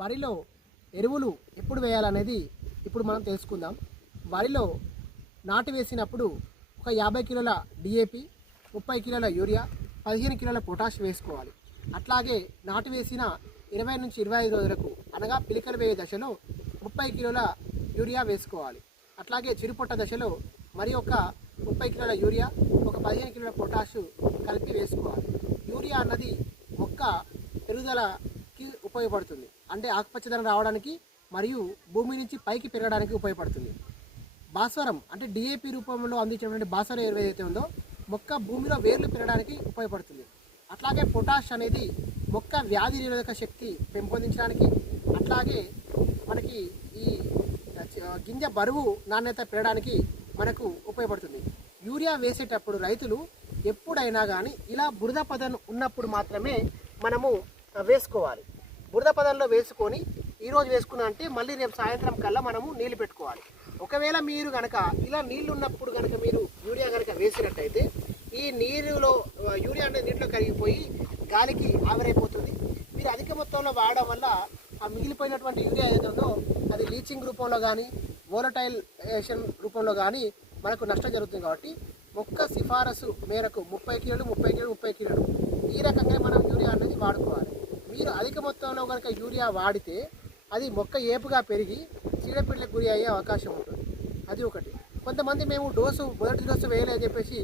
వరిలో ఎరువులు ఎప్పుడు వేయాలనేది ఇప్పుడు మనం తెలుసుకుందాం. వరిలో నాటు వేసినప్పుడు ఒక యాభై కిలోల డిఏపి ముప్పై కిలోల యూరియా పదిహేను కిలోల పొటాష్ వేసుకోవాలి. అట్లాగే నాటు వేసిన ఇరవై నుంచి ఇరవై ఐదు రోజులకు అనగా పిలికలు వేయే దశలో ముప్పై కిలోల యూరియా వేసుకోవాలి. అట్లాగే చిరుపొట్ట దశలో మరి ఒక ముప్పై కిలోల యూరియా ఒక పదిహేను కిలోల పొటాషు కలిపి వేసుకోవాలి. యూరియా అన్నది మొక్క పెరుగుదలకి ఉపయోగపడుతుంది. అంటే ఆకుపచ్చదనం రావడానికి మరియు భూమి నుంచి పైకి పెరగడానికి ఉపయోగపడుతుంది. భాస్వరం అంటే డిఏపి రూపంలో అందించినటువంటి భాస్వరం ఎరువు ఏదైతే ఉందో మొక్క భూమిలో వేర్లు పెరగడానికి ఉపయోగపడుతుంది. అట్లాగే పొటాష్ అనేది మొక్క వ్యాధి నిరోధక శక్తి పెంపొందించడానికి అట్లాగే మనకి ఈ గింజ బరువు నాణ్యత పెరగడానికి మనకు ఉపయోగపడుతుంది. యూరియా వేసేటప్పుడు రైతులు ఎప్పుడైనా కానీ ఇలా బురద పదం ఉన్నప్పుడు మాత్రమే మనము వేసుకోవాలి. బురద పదంలో వేసుకొని ఈరోజు వేసుకున్నా అంటే మళ్ళీ రేపు సాయంత్రం కల్లా మనము నీళ్ళు పెట్టుకోవాలి. ఒకవేళ మీరు కనుక ఇలా నీళ్ళు ఉన్నప్పుడు కనుక మీరు యూరియా కనుక వేసినట్టయితే ఈ నీరులో యూరియా అనేది నీటిలో కరిగిపోయి గాలికి ఆవిరైపోతుంది. మీరు అధిక మొత్తంలో వాడడం వల్ల ఆ మిగిలిపోయినటువంటి యూరియా ఏదో ఉందో అది లీచింగ్ రూపంలో కానీ వోలటైలేషన్ రూపంలో కానీ మనకు నష్టం జరుగుతుంది కాబట్టి మొక్క సిఫారసు మేరకు ముప్పై కిలోలు ముప్పై కిలోలు ముప్పై కిలోలు ఈ రకంగా మనం యూరియా అనేది వాడుకోవాలి. మీరు అధిక మొత్తంలో కనుక యూరియా వాడితే అది మొక్క ఏపుగా పెరిగి చీడపీడలకు గురి అయ్యే అవకాశం ఉంటుంది. అది ఒకటి. కొంతమంది మేము డోసు మొదటి డోసు వేయలేదని చెప్పేసి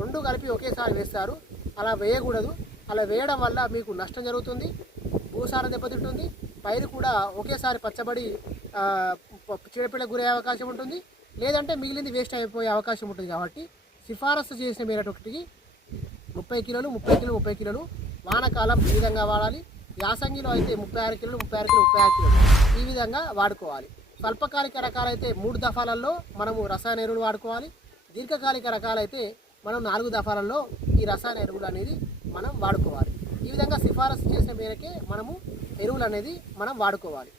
రెండు కలిపి ఒకేసారి వేస్తారు. అలా వేయకూడదు. అలా వేయడం వల్ల మీకు నష్టం జరుగుతుంది భూసారం దెబ్బతింటుంది పైరు కూడా ఒకేసారి పచ్చబడి ఆ, చీడపీడలకు గురయ్యే అవకాశం ఉంటుంది. లేదంటే మిగిలింది వేస్ట్ అయిపోయే అవకాశం ఉంటుంది కాబట్టి సిఫారసు చేసిన మేరటొకటికి ముప్పై కిలోలు ముప్పై కిలోలు ముప్పై కిలోలు వానకాలం ఈ విధంగా వాడాలి. యాసంగిలో అయితే ముప్పై ఆరు కిలోలు ముప్పై ఆరు కిలో ముప్పై ఆరు కిలోలు. ఈ విధంగా వాడుకోవాలి. స్వల్పకాలిక రకాలైతే మూడు దఫాలలో మనము రసాయన ఎరువులు వాడుకోవాలి. దీర్ఘకాలిక రకాలైతే మనం నాలుగు దఫాలలో ఈ రసాయన ఎరువులు అనేది మనం వాడుకోవాలి. ఈ విధంగా సిఫారసు చేసిన మేరకే మనము ఎరువులు అనేది మనం వాడుకోవాలి.